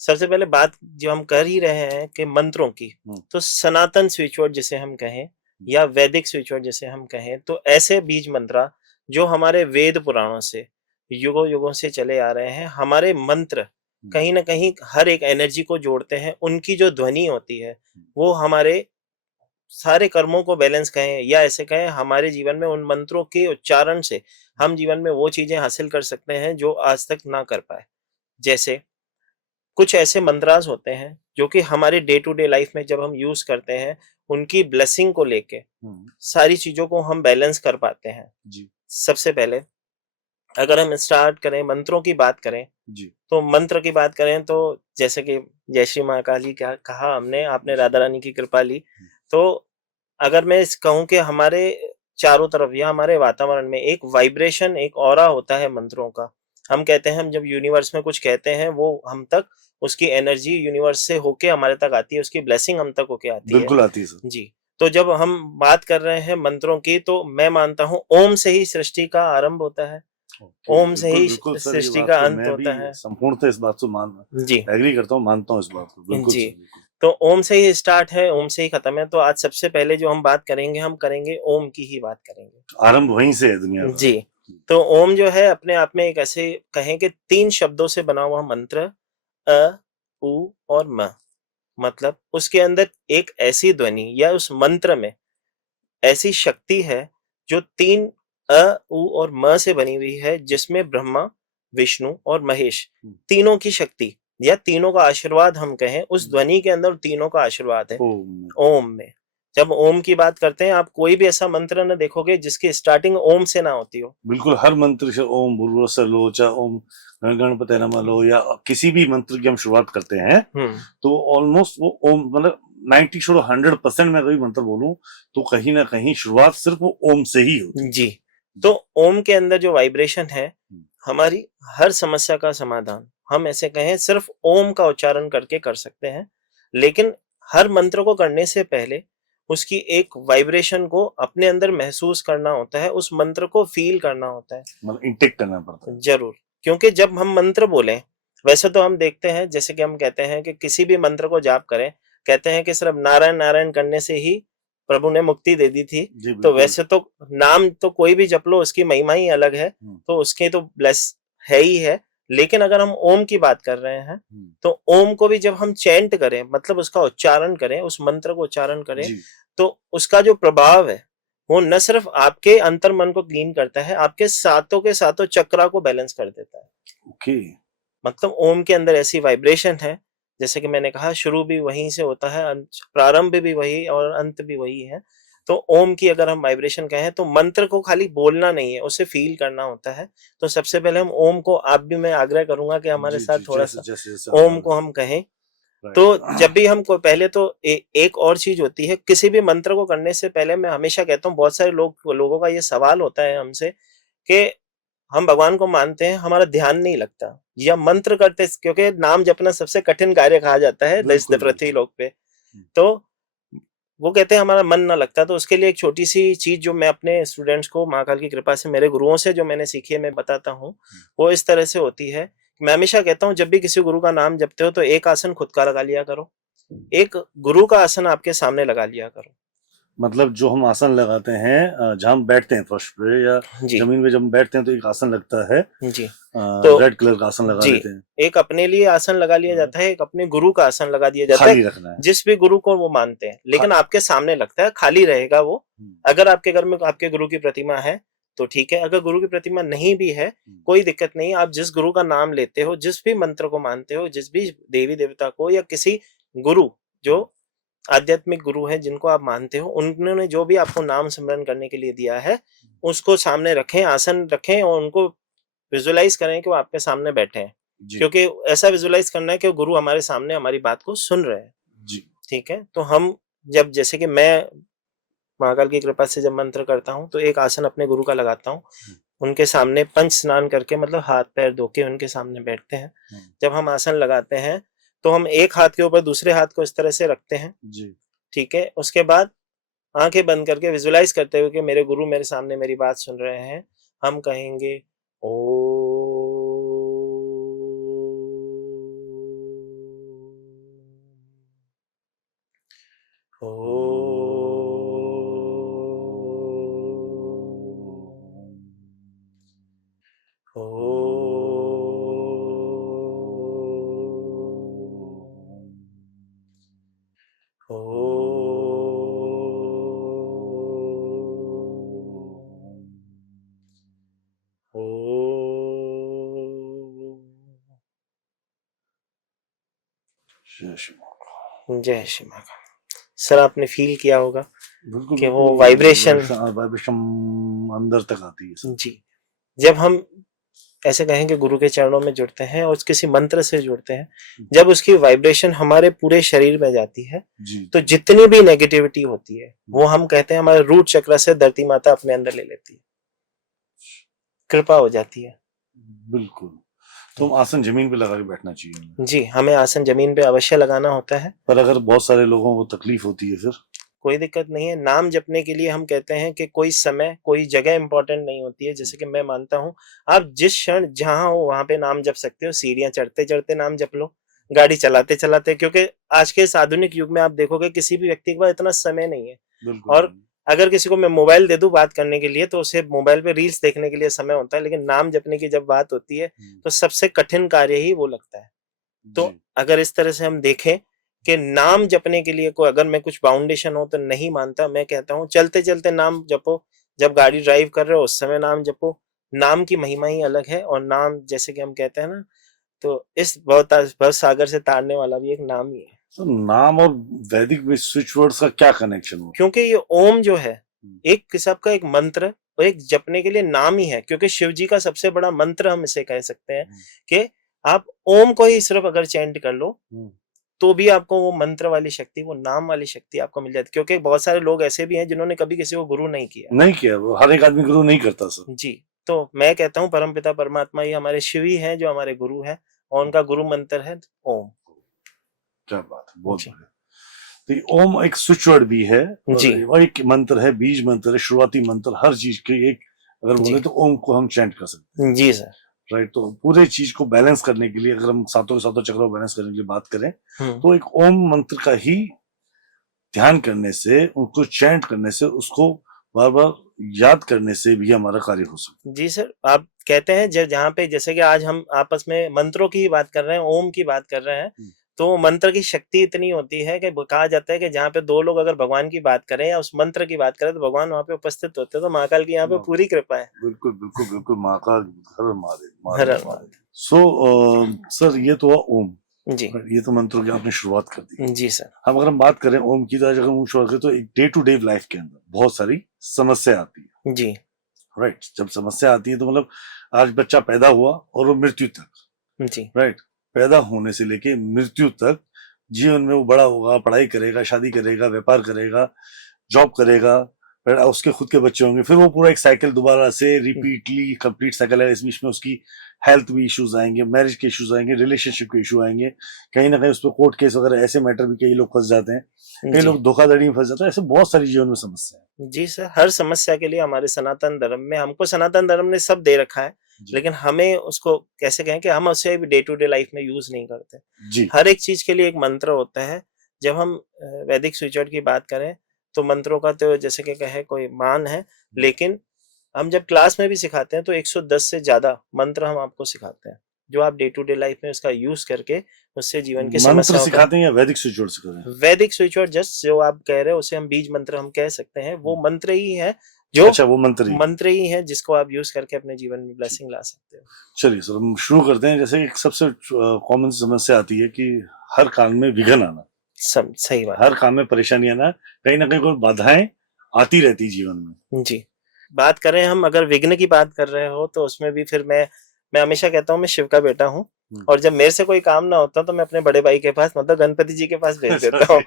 सबसे पहले बात जो हम कर ही रहे हैं कि मंत्रों की, तो सनातन स्विच वर्ड जिसे हम कहें या वैदिक स्विच वर्ड जिसे हम कहें, तो ऐसे बीज मंत्रा जो हमारे वेद पुराणों से युगों युगों से चले आ रहे हैं, हमारे मंत्र कहीं ना कहीं हर एक एनर्जी को जोड़ते हैं। उनकी जो ध्वनि होती है वो हमारे सारे कर्मों को बैलेंस कहें या ऐसे कहें, हमारे जीवन में उन मंत्रों के उच्चारण से हम जीवन में वो चीजें हासिल कर सकते हैं जो आज तक ना कर पाए। जैसे कुछ ऐसे मंत्रास होते हैं जो कि हमारे डे टू डे लाइफ में जब हम यूज करते हैं, उनकी ब्लेसिंग को लेके सारी चीजों को हम बैलेंस कर पाते हैं जी। सबसे पहले अगर हम स्टार्ट करें मंत्रों की बात करें जी, तो मंत्र की बात करें तो जैसे कि जय श्री महाकाली क्या कहा हमने, आपने राधा रानी की कृपा ली, तो अगर मैं इस कहूं कि हमारे चारों तरफ या हमारे वातावरण में एक वाइब्रेशन, एक ऑरा होता है मंत्रों का। हम कहते हैं, हम जब यूनिवर्स में कुछ कहते हैं वो हम तक उसकी एनर्जी यूनिवर्स से होके हमारे तक आती है, उसकी ब्लेसिंग हम तक होके आती है। बिल्कुल आती है सर जी। तो जब हम बात कर रहे हैं मंत्रों की, तो मैं मानता हूं ओम से ही सृष्टि का आरंभ होता है, ओम से ही सृष्टि का अंत होता है। संपूर्णतः इस बात से जी एग्री करता हूँ, मानता हूँ इस बात को बिल्कुल जी। तो ओम से ही स्टार्ट है, ओम से ही खत्म है। तो आज सबसे पहले जो हम बात करेंगे, हम करेंगे ओम की ही बात करेंगे। आरंभ वहीं से है दुनिया का। जी। तो ओम जो है अपने आप में एक ऐसे कहें कि 3 शब्दों से बना हुआ मंत्र, अ, उ और म। मतलब उसके अंदर एक ऐसी ध्वनि या उस मंत्र में ऐसी शक्ति है जो 3 अ, उ और म से बनी हुई है, जिसमें ब्रह्मा, विष्णु और महेश तीनों की शक्ति या तीनों का आशीर्वाद हम कहें, उस ध्वनि के अंदर तीनों का आशीर्वाद है ओम में। जब ओम की बात करते हैं, आप कोई भी ऐसा मंत्र न देखोगे जिसकी स्टार्टिंग ओम से ना होती हो। बिल्कुल हर मंत्र से ओम भूर्भुवस्सुः लो, चाहे ओम गणपतये नमः लो, या किसी भी मंत्र की हम शुरुआत करते हैं तो ऑलमोस्ट वो ओम, मतलब 90 छोड़ो 100% में कोई मंत्र बोलूं तो कहीं ना कहीं शुरुआत सिर्फ वो ओम से ही होती जी। तो ओम के अंदर जो वाइब्रेशन है, हमारी हर समस्या का समाधान हम ऐसे कहें सिर्फ ओम का उच्चारण करके कर सकते हैं। लेकिन हर मंत्र को करने से पहले उसकी एक वाइब्रेशन को अपने अंदर महसूस करना होता है, उस मंत्र को फील करना होता है, मतलब इंटेक करना पड़ता है जरूर। क्योंकि जब हम मंत्र बोलें, वैसे तो हम देखते हैं जैसे कि हम कहते हैं कि किसी भी मंत्र को जाप करें, कहते हैं कि सिर्फ नारायण नारायण करने से ही प्रभु ने मुक्ति दे दी थी। तो वैसे तो नाम तो कोई भी जप लो, उसकी महिमा ही अलग है, तो उसके तो ब्लेस है ही है। लेकिन अगर हम ओम की बात कर रहे हैं, तो ओम को भी जब हम चैंट करें, मतलब उसका उच्चारण करें, उस मंत्र को उच्चारण करें, तो उसका जो प्रभाव है वो न सिर्फ आपके अंतर मन को क्लीन करता है, आपके सातों के सातों चक्रा को बैलेंस कर देता है। ओके। मतलब ओम के अंदर ऐसी वाइब्रेशन है, जैसे कि मैंने कहा शुरू भी वहीं से होता है, प्रारंभ भी वही और अंत भी वही है। तो ओम की अगर हम वाइब्रेशन कहें, तो मंत्र को खाली बोलना नहीं है, उसे फील करना होता है। तो सबसे पहले हम ओम को, आप भी, मैं आग्रह करूंगा कि हमारे साथ थोड़ा सा ओम को हम कहें। तो जब भी हम पहले तो एक और चीज होती है, किसी भी मंत्र को करने से पहले मैं हमेशा कहता हूँ, बहुत सारे लोगों का ये सवाल होता है हमसे कि हम भगवान को मानते हैं, हमारा ध्यान नहीं लगता, या मंत्र करते, क्योंकि नाम जपना सबसे कठिन कार्य कहा जाता है इस पृथ्वी लोक पे। तो वो कहते हैं हमारा मन ना लगता। तो उसके लिए एक छोटी सी चीज जो मैं अपने स्टूडेंट्स को महाकाल की कृपा से, मेरे गुरुओं से जो मैंने सीखी है, मैं बताता हूँ। वो इस तरह से होती है, मैं हमेशा कहता हूँ जब भी किसी गुरु का नाम जपते हो तो एक आसन खुद का लगा लिया करो, एक गुरु का आसन आपके सामने लगा लिया करो। मतलब जो हम आसन लगाते हैं, जहाँ हम बैठते हैं फर्श पे या जमीन पे, जब हम बैठते हैं तो एक आसन लगता है जी, तो रेड कलर का आसन लगा देते हैं। एक अपने लिए आसन लगा लिया जाता है, एक अपने गुरु का आसन लगा दिया जाता है, खाली रखना है, जिस भी गुरु को वो मानते हैं, लेकिन आपके सामने लगता है, खाली रहेगा वो। अगर आपके घर में आपके गुरु की प्रतिमा है तो ठीक है, अगर गुरु की प्रतिमा नहीं भी है कोई दिक्कत नहीं। आप जिस गुरु का नाम लेते हो, जिस भी मंत्र को मानते हो, जिस भी देवी देवता को या किसी गुरु जो आध्यात्मिक गुरु है जिनको आप मानते हो, उन्होंने जो भी आपको नाम स्मरण करने के लिए दिया है, उसको सामने रखें, आसन रखें, और उनको विजुअलाइज करें कि वो आपके सामने बैठे हैं। क्योंकि ऐसा विजुअलाइज करना है कि गुरु हमारे सामने हमारी बात को सुन रहे हैं। ठीक है। तो हम जब, जैसे कि मैं महाकाल की कृपा से जब मंत्र करता हूँ, तो एक आसन अपने गुरु का लगाता हूँ, उनके सामने पंच स्नान करके, मतलब हाथ पैर धो के उनके सामने बैठते हैं। जब हम आसन लगाते हैं तो हम एक हाथ के ऊपर दूसरे हाथ को इस तरह से रखते हैं। ठीक है। उसके बाद आंखें बंद करके विजुअलाइज करते हुए कि मेरे गुरु मेरे सामने मेरी बात सुन रहे हैं, हम कहेंगे ओ। जय श्री महाकाल। जय श्री महाकाल। सर आपने फील किया होगा बिल्कुल कि वो वाइब्रेशन अंदर तक आती है सर। जी। जब हम ऐसे कहें कि गुरु के चरणों में जुड़ते हैं और किसी मंत्र से जुड़ते हैं, जब उसकी वाइब्रेशन हमारे पूरे शरीर में जाती है तो जितनी भी नेगेटिविटी होती है वो हम कहते हैं हमारे रूट चक्र से धरती माता अपने अंदर ले लेती है, कृपा हो जाती है। बिल्कुल। तो हम आसन जमीन पे लगा के बैठना चाहिए जी, हमें आसन जमीन पे अवश्य लगाना होता है। पर अगर बहुत सारे लोगों को तकलीफ होती है फिर कोई दिक्कत नहीं है। नाम जपने के लिए हम कहते हैं कि कोई समय कोई जगह इंपॉर्टेंट नहीं होती है। जैसे कि मैं मानता हूँ आप जिस क्षण जहां हो वहां पे नाम जप सकते हो। सीढ़ियां चढ़ते चढ़ते नाम जप लो, गाड़ी चलाते चलाते, क्योंकि आज के इस आधुनिक युग में आप देखोगे किसी भी व्यक्ति के पास इतना समय नहीं है। और अगर किसी को मैं मोबाइल दे दूं बात करने के लिए तो उसे मोबाइल पे रील्स देखने के लिए समय होता है, लेकिन नाम जपने की जब बात होती है तो सबसे कठिन कार्य ही वो लगता है। तो अगर इस तरह से हम देखें कि नाम जपने के लिए कोई अगर मैं कुछ बाउंडेशन हो तो नहीं मानता। मैं कहता हूँ चलते चलते नाम जपो, जब गाड़ी ड्राइव कर रहे हो उस समय नाम जपो। नाम की महिमा ही अलग है। और नाम जैसे कि हम कहते हैं ना, तो इस भव सागर से तारने वाला भी एक नाम ही है। तो नाम और वैदिक में स्विच वर्ड्स का क्या कनेक्शन है? क्योंकि ये ओम जो है एक किस्म का एक मंत्र और एक जपने के लिए नाम ही है। क्योंकि शिव जी का सबसे बड़ा मंत्र हम इसे कह सकते हैं कि आप ओम को ही सिर्फ अगर चैंट कर लो तो भी आपको वो मंत्र वाली शक्ति, वो नाम वाली शक्ति आपको मिल जाती। क्योंकि बहुत सारे लोग ऐसे भी हैं जिन्होंने कभी किसी को गुरु नहीं किया। वो हर एक आदमी गुरु नहीं करता सर। जी, तो मैं कहता हूँ परमपिता परमात्मा ही हमारे शिव ही हैं जो हमारे गुरु हैं और उनका गुरु मंत्र है ओम। क्या बात है, बहुत बढ़िया। तो ओम एक स्विच वर्ड भी है जी, और एक मंत्र है, बीज मंत्र है, शुरुआती मंत्र। हर चीज के एक अगर बोले तो ओम को हम चैंट कर सकते हैं। जी सर। राइट। तो पूरे चीज को बैलेंस करने के लिए अगर हम सातों के सातों चक्रों को बैलेंस करने के लिए बात करें तो एक ओम मंत्र का ही ध्यान करने से, उनको चैंट करने से, उसको बार बार याद करने से भी हमारा कार्य हो सकता है। जी सर, आप कहते हैं जहाँ पे जैसे कि आज हम आपस में मंत्रों की बात कर रहे हैं, ओम की बात कर रहे हैं, तो मंत्र की शक्ति इतनी होती है कि कहा जाता है कि जहाँ पे दो लोग अगर भगवान की बात करें या उस मंत्र की बात करें तो भगवान वहां पे उपस्थित होते हैं। तो महाकाल की यहाँ पे पूरी कृपा है। बिल्कुल बिल्कुल बिल्कुल। महाकाल हर महादेव। सो सर ये तो हुआ ओम जी। ये तो मंत्रों की आपने शुरुआत कर दी। जी सर। हम अगर हम बात करें ओम की, तो अगर हम शुरुआत करें तो एक डे टू डे लाइफ के अंदर बहुत सारी समस्या आती है जी। राइट। जब समस्या आती है तो मतलब आज बच्चा पैदा हुआ और वो मृत्यु तक जी राइट, पैदा होने से लेके मृत्यु तक जीवन में वो बड़ा होगा, पढ़ाई करेगा, शादी करेगा, व्यापार करेगा, जॉब करेगा, उसके खुद के बच्चे होंगे, फिर वो पूरा एक साइकिल दोबारा से रिपीटली कंप्लीट साइकिल है। इस बीच में उसकी हेल्थ भी इश्यूज आएंगे, मैरिज के इश्यूज आएंगे, रिलेशनशिप के इशू आएंगे, कहीं ना कहीं उस पर कोर्ट केस वगैरह ऐसे मैटर भी कई लोग फंस जाते हैं, कई लोग धोखाधड़ी में फंस जाते हैं। ऐसे बहुत सारी जीवन में समस्या है। जी सर, हर समस्या के लिए हमारे सनातन धर्म में, हमको सनातन धर्म ने सब दे रखा है, लेकिन हमें उसको कैसे कहें कि हम उसे डे टू डे लाइफ में यूज नहीं करते जी। हर एक चीज के लिए एक मंत्र होता है। जब हम वैदिक स्विच वर्ड की बात करें तो मंत्रों का तो जैसे कि कहे कोई मान है, लेकिन हम जब क्लास में भी सिखाते हैं तो 110 से ज्यादा मंत्र हम आपको सिखाते हैं जो आप डे टू डे लाइफ में उसका यूज करके उससे जीवन की समस्याओं सिखाते हैं या वैदिक स्विच वर्ड सिखाते हैं? वैदिक स्विच वर्ड जस्ट जो आप कह रहे हो उसे हम बीज मंत्र हम कह सकते हैं। वो मंत्र ही है जो, अच्छा, वो मंत्र ही है जिसको आप यूज करके अपने जीवन में ब्लेसिंग ला सकते हो। चलिए सर, हम शुरू करते हैं। जैसे एक सबसे कॉमन समस्या आती है कि हर काम में विघ्न आना। सब सही बात। हर काम में परेशानी आना, कहीं ना कहीं कोई बाधाएं आती रहती जीवन में जी। बात करें हम अगर विघ्न की बात कर रहे हो तो उसमें भी फिर मैं हमेशा कहता हूँ मैं शिव का बेटा हूँ, और जब मेरे से कोई काम ना होता तो मैं अपने बड़े भाई के पास मतलब गणपति जी के पास भेज देता हूँ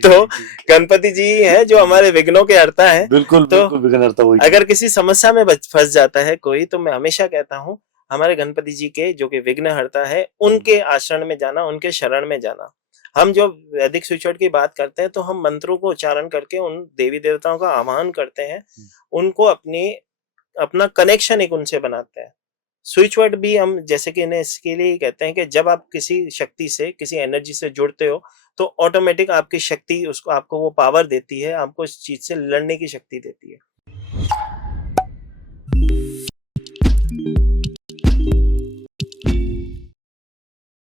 तो गणपति जी है जो हमारे विघ्नों के हरता है। बिल्कुल तो बिल्कुल विघ्न हरता वही। अगर किसी समस्या में फंस जाता है कोई, तो मैं हमेशा कहता हूँ हमारे गणपति जी के जो कि विघ्न हरता है उनके आश्रम में जाना, उनके शरण में जाना। हम जो वैदिक स्विच वर्ड की बात करते हैं तो हम मंत्रों को उच्चारण करके उन देवी देवताओं का आह्वान करते हैं, उनको अपना कनेक्शन एक उनसे बनाते हैं। स्विच वर्ड भी हम जैसे कि इन्हें इसके लिए कहते हैं कि जब आप किसी शक्ति से, किसी एनर्जी से जुड़ते हो तो ऑटोमेटिक आपकी शक्ति उसको, आपको वो पावर देती है, आपको इस चीज से लड़ने की शक्ति देती है।